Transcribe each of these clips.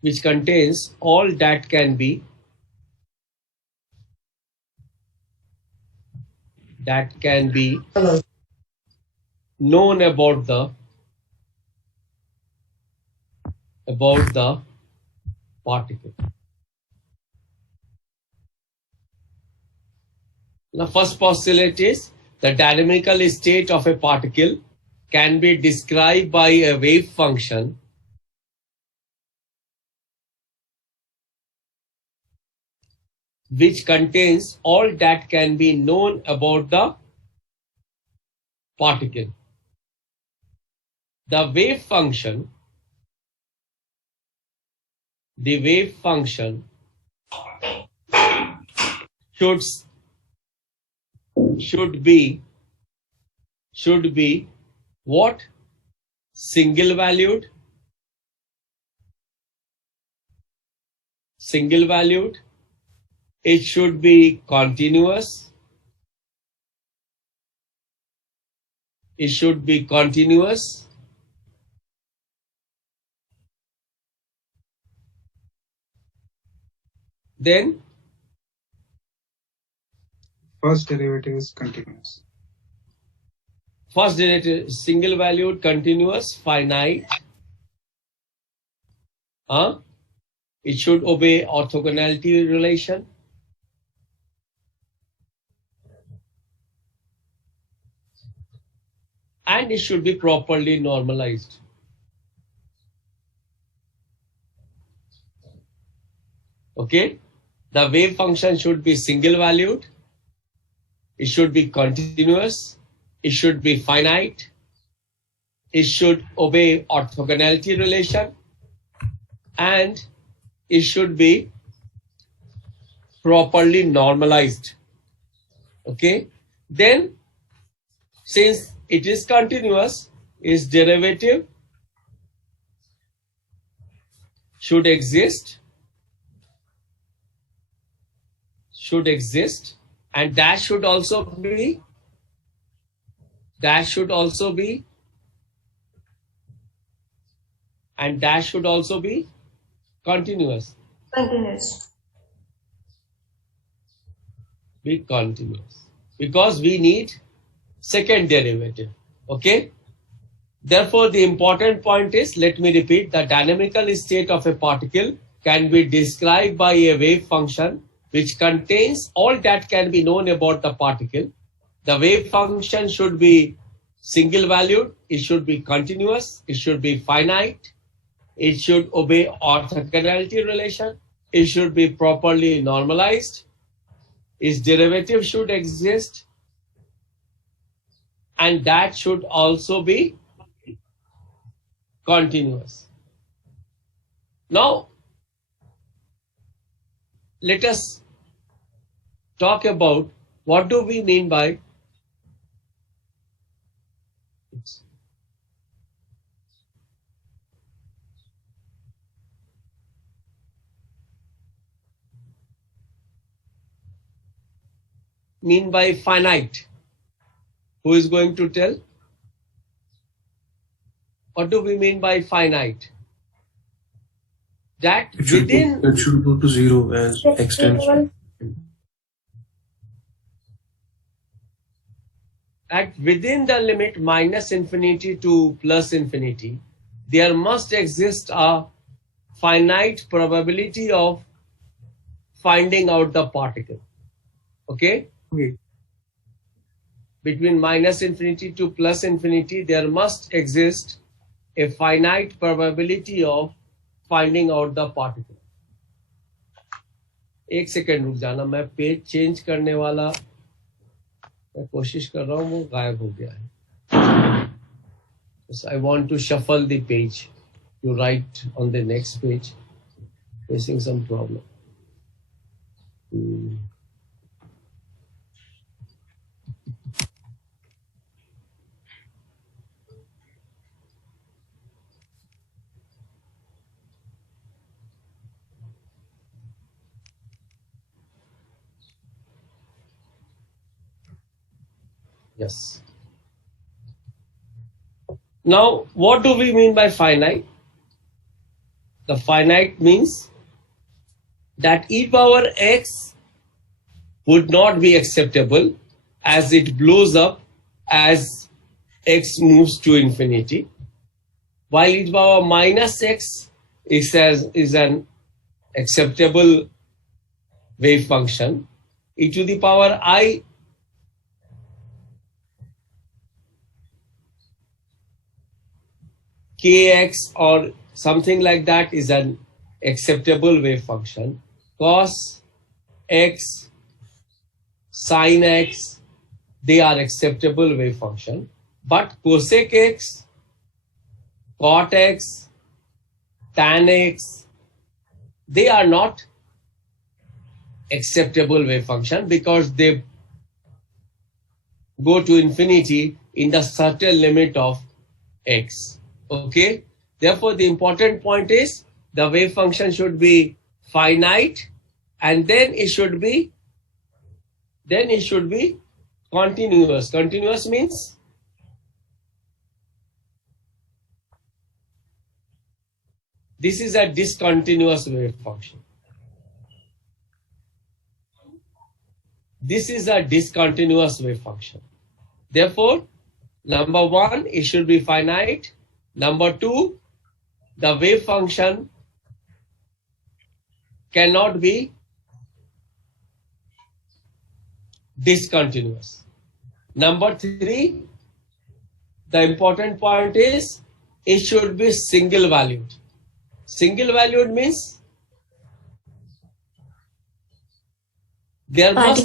which contains all that can be known about the particle. The first postulate is the dynamical state of a particle can be described by a wave function which contains all that can be known about the particle. The wave function should be what? Single valued. It should be continuous. Then First derivative is continuous. First derivative single valued, continuous, finite. It should obey orthogonality relation. And it should be properly normalized. Okay? The wave function should be single valued. It should be continuous. It should be finite. It should obey orthogonality relation. And it should be properly normalized. Okay? Then, since it is continuous, its derivative should exist, and that should also be continuous. Be continuous. Because we need second derivative. Okay? Therefore, the important point is, let me repeat, the dynamical state of a particle can be described by a wave function which contains all that can be known about the particle. The wave function should be single valued, it should be continuous, it should be finite, it should obey orthogonality relation, it should be properly normalized, its derivative should exist, and that should also be continuous. Now, let us talk about what do we mean by finite. Who is going to tell? What do we mean by finite? That it should go to zero as extension. At within the limit minus infinity to plus infinity, there must exist a finite probability of finding out the particle. Okay? Between minus infinity to plus infinity, there must exist a finite probability of finding out the particle. एक second रुक जाना, मैं page change करने वाला मैं कोशिश कर रहा हूँ, वो गायब हो गया है. I want to shuffle the page to write on the next page. Facing some problem. Yes. Now, what do we mean by finite? The finite means that e power x would not be acceptable as it blows up as x moves to infinity, while e power minus x is an acceptable wave function. E to the power I kx or something like that is an acceptable wave function. Cos x, sin x, they are acceptable wave function. But cosec x, cot x, tan x, they are not acceptable wave function because they go to infinity in the certain limit of x. Okay, therefore the important point is the wave function should be finite, and then it should be continuous. Continuous means this is a discontinuous wave function. This is a discontinuous wave function. Therefore, number one, it should be finite. Number two, the wave function cannot be discontinuous. Number three, the important point is it should be single valued. Single valued means there must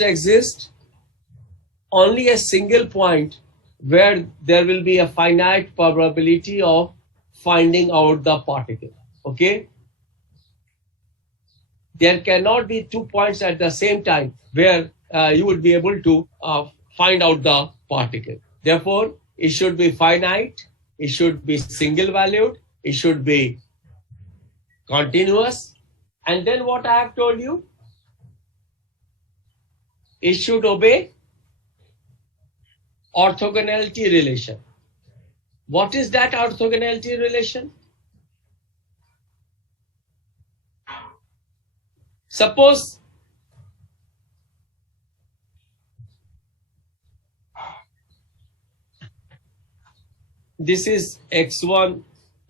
exist only a single point where there will be a finite probability of finding out the particle. Okay? There cannot be 2 points at the same time where you would be able to find out the particle. Therefore, it should be finite, it should be single valued, it should be continuous, and then what I have told you, it should obey orthogonality relation. What is that orthogonality relation? Suppose this is x1,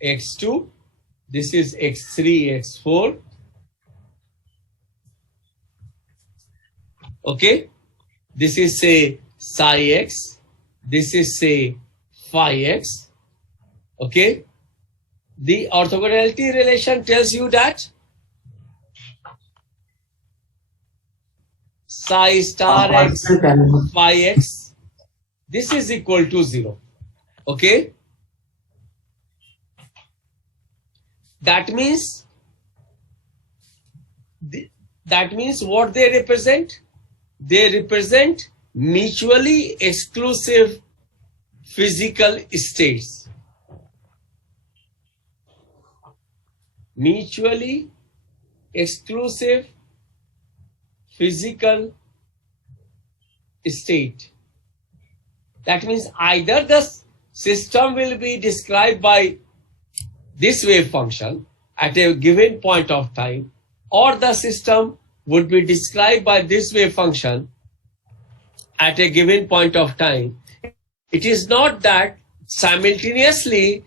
x2, this is x3, x4. Okay, this is say psi x, this is say phi x. Okay, the orthogonality relation tells you that psi star x, phi x, this is equal to 0. Okay, that means what they represent? They represent mutually exclusive physical states. Mutually exclusive physical state. That means either the system will be described by this wave function at a given point of time, or the system would be described by this wave function at a given point of time. It is not that simultaneously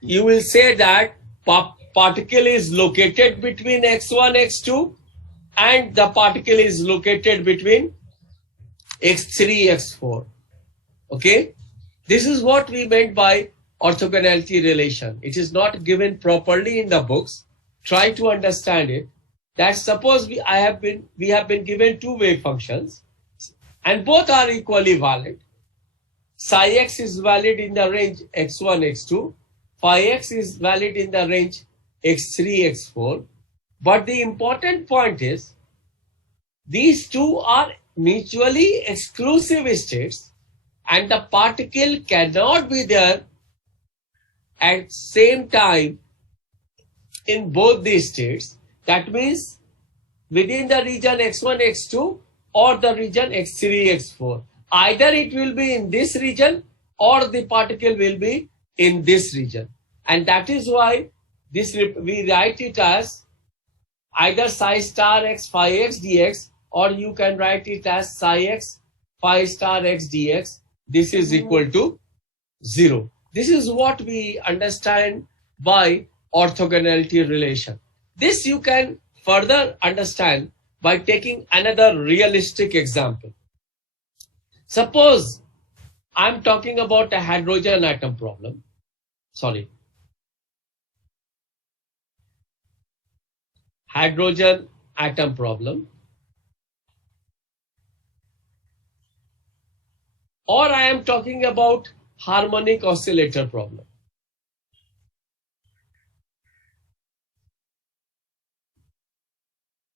you will say that particle is located between x1, x2 and the particle is located between x3, x4. Okay, this is what we meant by orthogonality relation. It is not given properly in the books. Try to understand it. That suppose we have been given two wave functions and both are equally valid. Psi x is valid in the range x1, x2. Phi x is valid in the range x3, x4. But the important point is these two are mutually exclusive states and the particle cannot be there at same time in both these states. That means within the region x1, x2 or the region x3, x4. Either it will be in this region or the particle will be in this region. And that is why we write it as either psi star x phi x dx, or you can write it as psi x phi star x dx. This is equal to 0. This is what we understand by orthogonality relation. This you can further understand by taking another realistic example. Suppose I'm talking about a hydrogen atom problem. Hydrogen atom problem. Or I am talking about harmonic oscillator problem.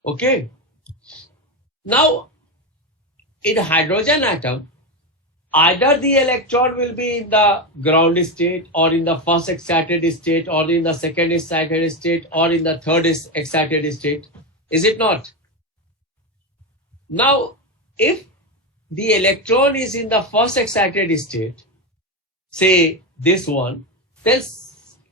Okay. Now, in hydrogen atom, either the electron will be in the ground state, or in the first excited state, or in the second excited state, or in the third excited state. Is it not? Now, if the electron is in the first excited state, say this one, then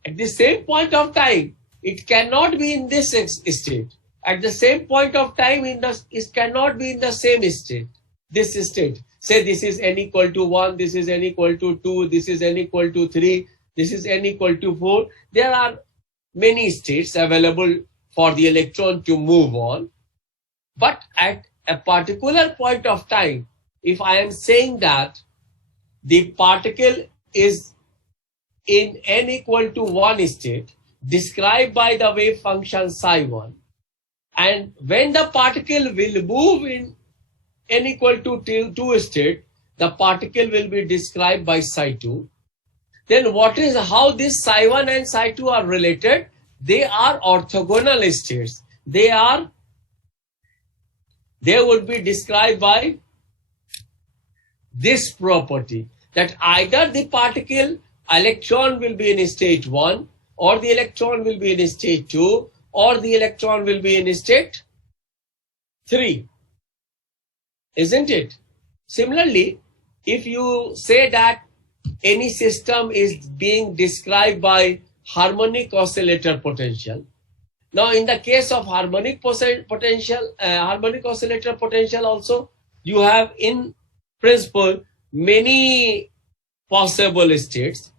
at the same point of time, it cannot be in this state. At the same point of time, it cannot be in the same state, this state. Say this is n equal to 1, this is n equal to 2, this is n equal to 3, this is n equal to 4. There are many states available for the electron to move on. But at a particular point of time, if I am saying that the particle is in n equal to 1 state, described by the wave function psi1, and when the particle will move in n equal to 2 state, the particle will be described by psi2. Then how this psi1 and psi2 are related? They are orthogonal states. They would be described by this property, that either the particle electron will be in state 1, or the electron will be in state 2, or the electron will be in state 3. Isn't it? Similarly, if you say that any system is being described by harmonic oscillator potential. Now, in the case of harmonic oscillator potential also, you have in principle many possible states.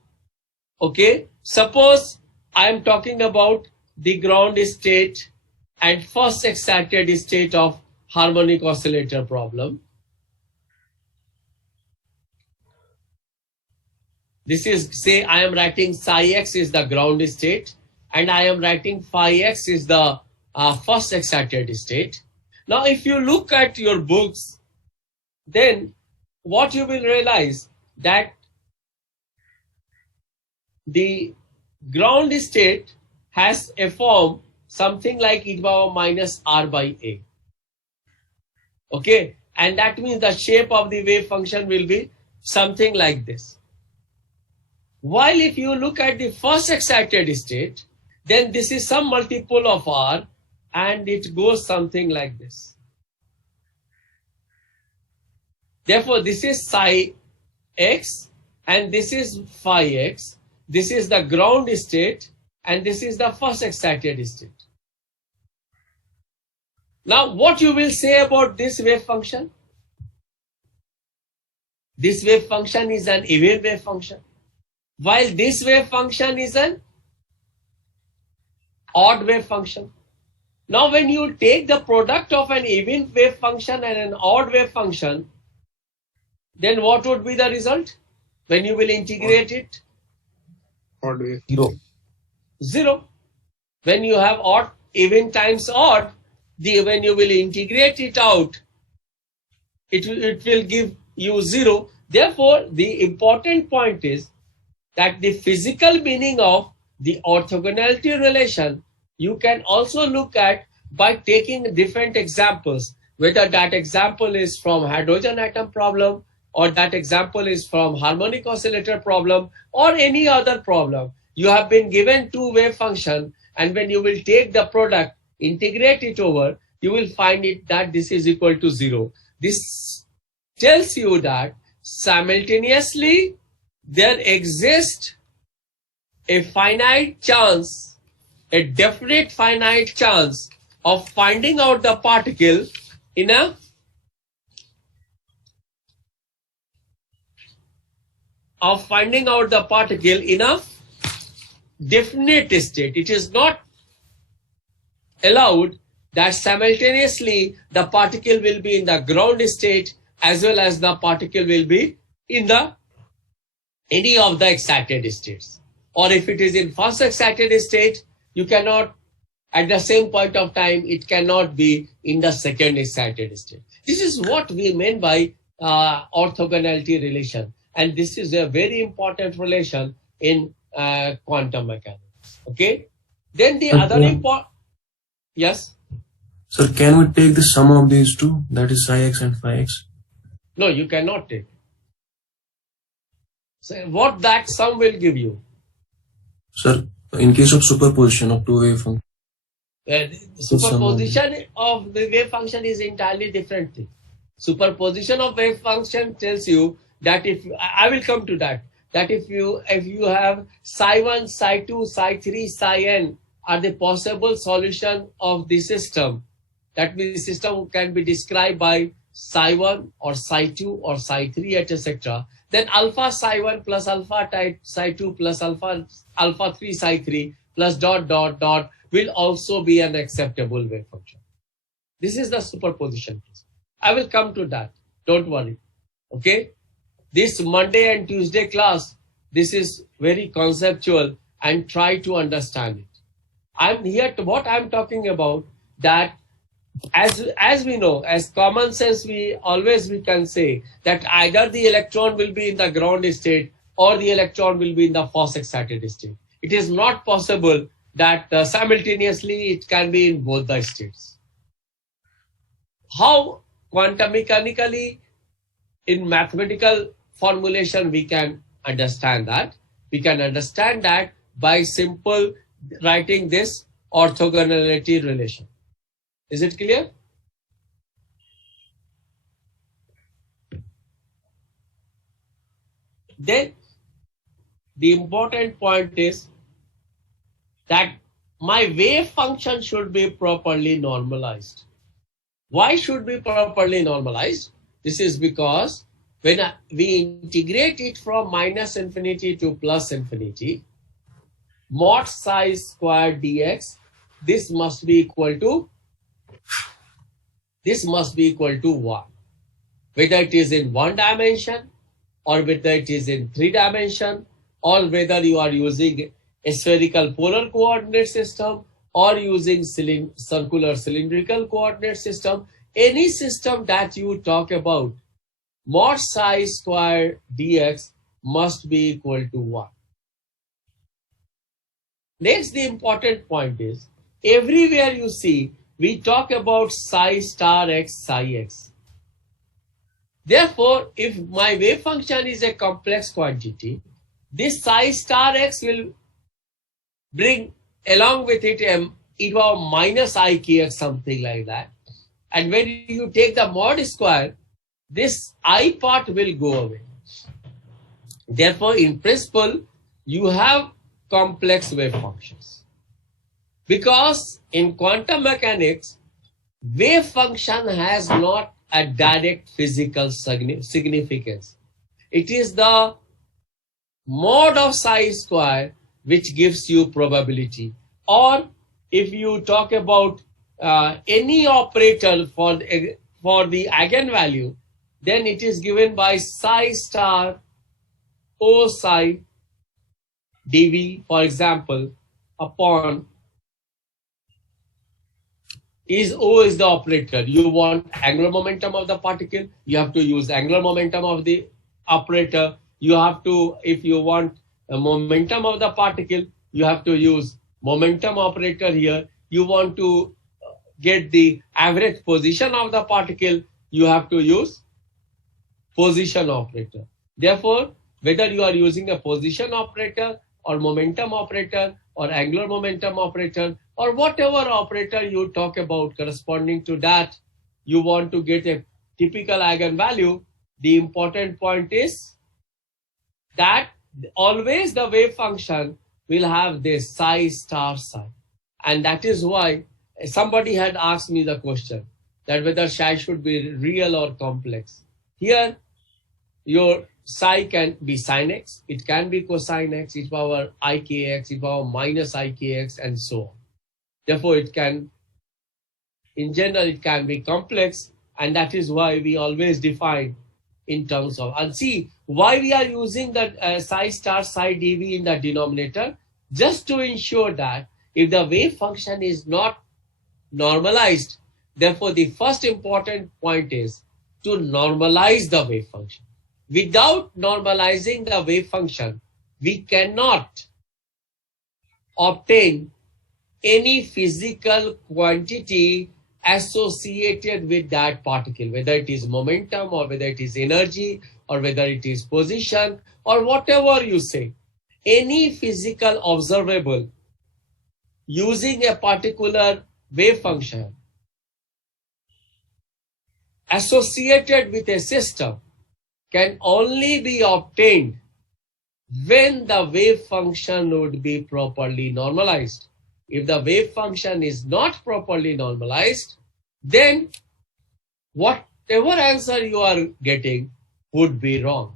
Okay, suppose I am talking about the ground state and first excited state of harmonic oscillator problem. This is, say I am writing psi x is the ground state, and I am writing phi x is the first excited state. Now, if you look at your books, then what you will realize that the ground state has a form something like e to the power minus r by a. Okay, and that means the shape of the wave function will be something like this. While if you look at the first excited state, then this is some multiple of r, and it goes something like this. Therefore, this is psi x, and this is phi x. This is the ground state, and this is the first excited state. Now, what you will say about this wave function? This wave function is an even wave function, while this wave function is an odd wave function. Now, when you take the product of an even wave function and an odd wave function, then what would be the result when you will integrate it? Odd wave. 0. When you have odd, even times odd, when you will integrate it out, it will give you 0. Therefore, the important point is that the physical meaning of the orthogonality relation you can also look at by taking different examples, whether that example is from hydrogen atom problem, or that example is from harmonic oscillator problem, or any other problem. You have been given two wave function, and when you will take the product, integrate it over, you will find it that this is equal to 0. This tells you that simultaneously there exists a finite chance, a definite finite chance of finding out the particle in a definite state. It is not allowed that simultaneously the particle will be in the ground state as well as the particle will be in the any of the excited states. Or if it is in first excited state, you cannot, at the same point of time, it cannot be in the second excited state. This is what we mean by orthogonality relation. And this is a very important relation in quantum mechanics. Okay. Then the other important, yes. Sir, can we take the sum of these two, that is psi x and phi x? No, you cannot take. So what that sum will give you? Sir, in case of superposition of two waveforms. Superposition of the wave function is entirely different thing. Superposition of wave function tells you that if I will come to that if you have psi 1, psi 2, psi 3, psi n are the possible solution of the system. That means the system can be described by psi 1 or psi 2 or psi 3 etc. Then alpha psi 1 plus alpha psi 2 plus alpha 3 psi 3 plus ... will also be an acceptable wave function. This is the superposition. I will come to that. Don't worry. Okay. This Monday and Tuesday class, this is very conceptual and try to understand it. I'm here to what I'm talking about, that as we know, as common sense, we can say that either the electron will be in the ground state or the electron will be in the first excited state. It is not possible that simultaneously it can be in both the states. How quantum mechanically in mathematical formulation we can understand that? We can understand that by simple writing this orthogonality relation. Is it clear? Then the important point is that my wave function should be properly normalized. Why should be properly normalized? This is because when we integrate it from minus infinity to plus infinity, mod psi squared dx, this must be equal to 1. Whether it is in one dimension or whether it is in 3 dimension or whether you are using a spherical polar coordinate system or using circular cylindrical coordinate system, any system that you talk about, mod psi squared dx must be equal to 1. Next, the important point is, everywhere you see, we talk about psi star x, psi x. Therefore, if my wave function is a complex quantity, this psi star x will bring along with it e to minus I kx, something like that. And when you take the mod square, this I part will go away. Therefore, in principle, you have complex wave functions. Because in quantum mechanics, wave function has not a direct physical significance. It is the mod of psi square which gives you probability. Or if you talk about any operator for the eigenvalue, then it is given by psi star O psi dV, for example, upon O is the operator. You want angular momentum of the particle, you have to use angular momentum of the operator. You have to, if you want a momentum of the particle, you have to use momentum operator here. You want to get the average position of the particle, you have to use position operator. Therefore, whether you are using a position operator or momentum operator or angular momentum operator or whatever operator you talk about corresponding to that, you want to get a typical eigenvalue, the important point is that always the wave function will have this psi star psi. And that is why somebody had asked me the question that whether psi should be real or complex. Here, your psi can be sin x, it can be cosine x, e power ikx, e power minus ikx, and so on. Therefore, it can, in general, it can be complex, and that is why we always define in terms of, and see why we are using the psi star psi dv in the denominator, just to ensure that if the wave function is not normalized, therefore the first important point is to normalize the wave function. Without normalizing the wave function, we cannot obtain any physical quantity associated with that particle, whether it is momentum or whether it is energy or whether it is position or whatever you say. Any physical observable using a particular wave function associated with a system can only be obtained when the wave function would be properly normalized. If the wave function is not properly normalized, then whatever answer you are getting would be wrong.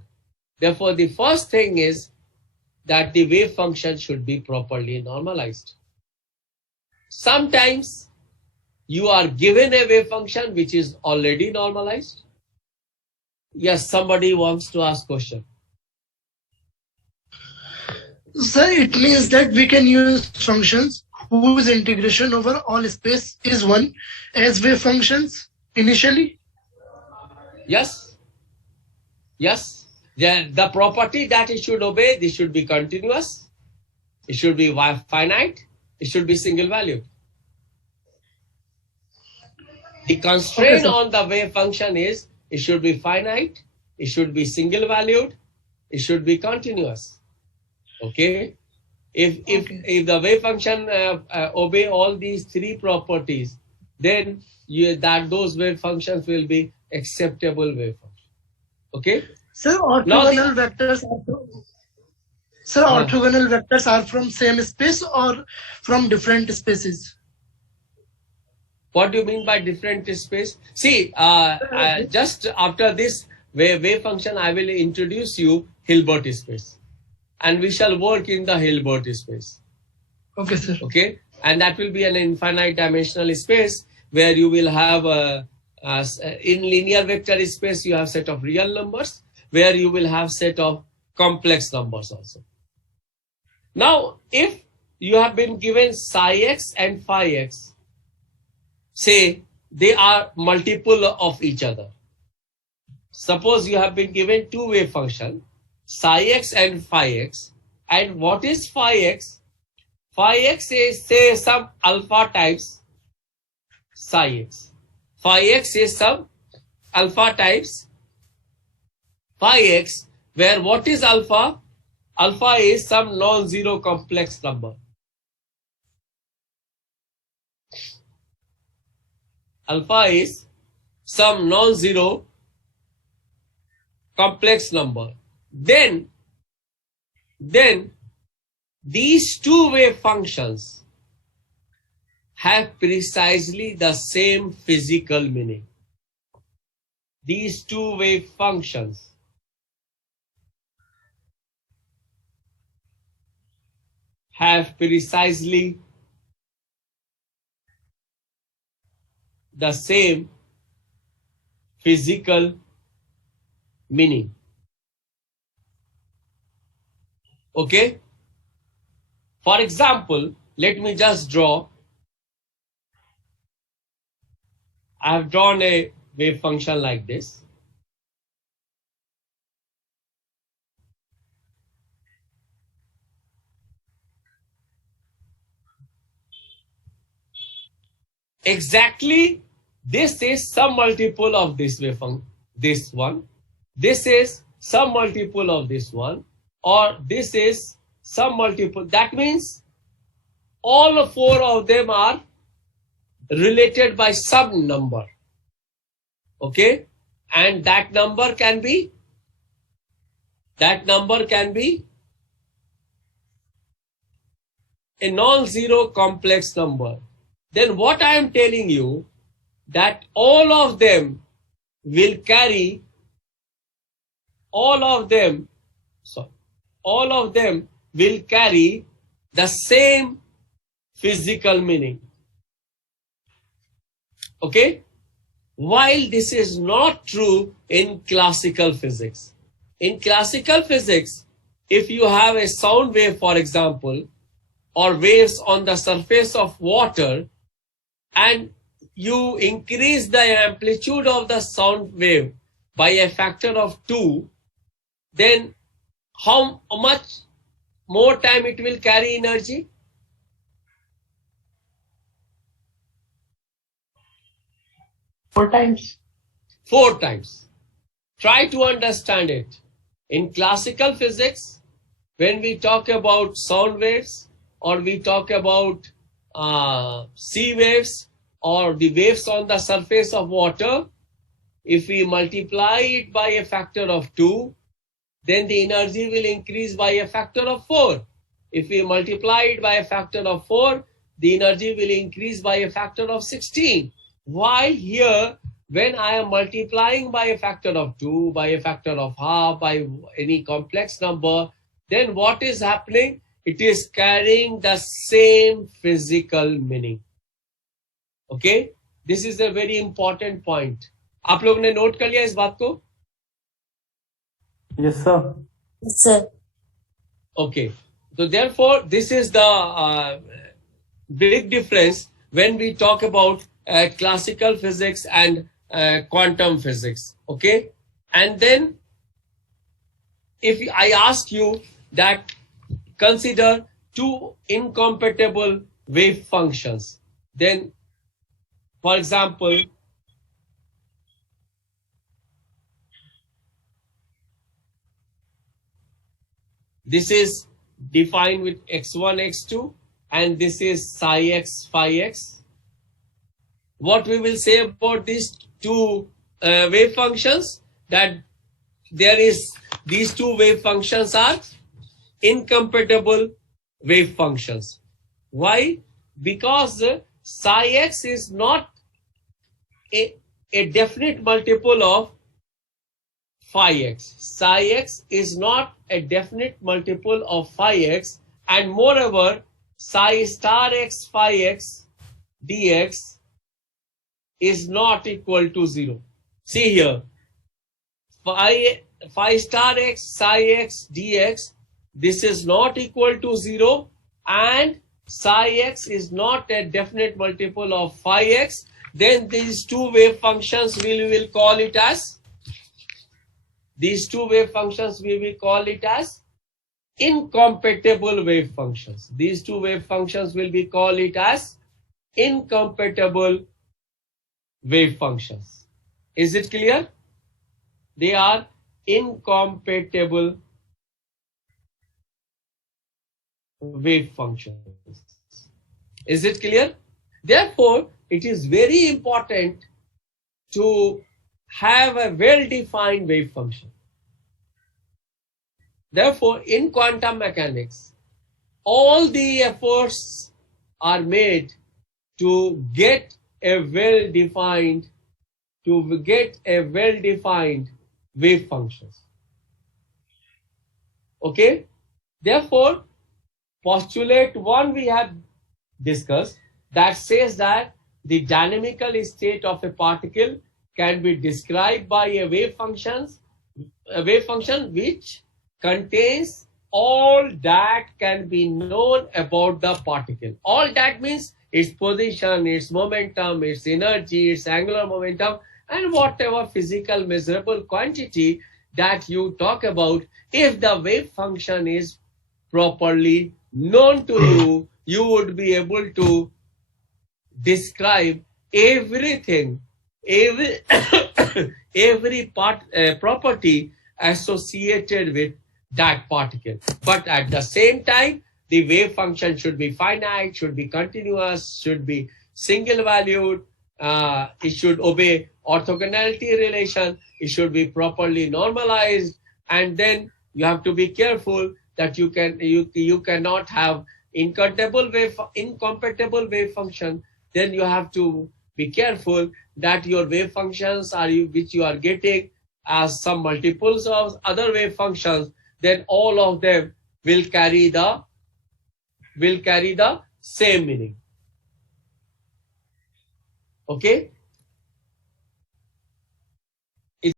Therefore, the first thing is that the wave function should be properly normalized. Sometimes you are given a wave function which is already normalized. Yes, somebody wants to ask question. Sir, it means that we can use functions whose integration over all space is 1 as wave functions initially? Yes. Yes. The property that it should obey, this should be continuous, it should be finite, it should be single valued. The constraint on the wave function is it should be finite, it should be single valued, it should be continuous. Okay? If the wave function obey all these three properties, then those wave functions will be acceptable wave function. Okay? Sir, orthogonal vectors are from same space or from different spaces? What do you mean by different space? See, just after this wave function, I will introduce you Hilbert space. And we shall work in the Hilbert space. Okay, sir. Okay? And that will be an infinite dimensional space where you will have, in linear vector space, you have set of real numbers, where you will have set of complex numbers also. Now, if you have been given psi x and phi x, say they are multiple of each other. Suppose you have been given two wave function, psi x and phi x, and what is phi x? Phi x is, say, some alpha times psi x. Phi x is some alpha times phi x, where what is alpha? Alpha is some non-zero complex number. Alpha is some non-zero complex number. Then these two wave functions have precisely the same physical meaning. These two wave functions have precisely the same physical meaning. Okay? For example, let me just draw. I have drawn a wave function like this. Exactly, this is some multiple of this wave function, this one. This is some multiple of this one, or this is some multiple. That means all four of them are related by some number. Okay? And that number can be a non-zero complex number, then what I am telling you that all of them will carry the same physical meaning. Okay? While this is not true in classical physics. In classical physics, if you have a sound wave, for example, or waves on the surface of water, and you increase the amplitude of the sound wave by a factor of 2, then how much more time it will carry energy? 4 times. 4 times. Try to understand it. In classical physics, when we talk about sound waves, or we talk about sea waves, or the waves on the surface of water, if we multiply it by a factor of 2, then the energy will increase by a factor of 4. If we multiply it by a factor of 4, the energy will increase by a factor of 16. While here, when I am multiplying by a factor of 2, by a factor of half, by any complex number, then what is happening? It is carrying the same physical meaning. Okay? This is a very important point. आप लोग ने note कर लिया इस बात को? Yes, sir. Yes, sir. Okay. So therefore, this is the big difference when we talk about classical physics and quantum physics. Okay. And then if I ask you that consider two incompatible wave functions, then for example, this is defined with x1, x2, and this is psi x, phi x. What we will say about these two wave functions, that there is, these two wave functions are incompatible wave functions. Why? Because psi x is not a definite multiple of phi x. Psi x is not a definite multiple of phi x, and moreover, psi star x phi x dx is not equal to 0. See here, phi star x psi x dx, this is not equal to 0, and psi x is not a definite multiple of phi x. Then these two wave functions we will call it as, these two wave functions we will call it as incompatible wave functions. These two wave functions will be called it as incompatible wave functions. Is it clear? They are incompatible wave functions. Is it clear? Therefore, it is very important to have a well-defined wave function. Therefore, in quantum mechanics, all the efforts are made to get a well-defined wave functions. Okay? Therefore, postulate 1 we have discussed, that says that the dynamical state of a particle can be described by a wave function which contains all that can be known about the particle. All that means its position, its momentum, its energy, its angular momentum, and whatever physical measurable quantity that you talk about. If the wave function is properly known to you, you would be able to describe everything, every property associated with that particle. But at the same time, the wave function should be finite, should be continuous, should be single valued, it should obey orthogonality relation, it should be properly normalized, and then you have to be careful that you cannot have incompatible wave function, then you have to be careful that your wave functions which you are getting as some multiples of other wave functions, then all of them will carry the same meaning. Okay?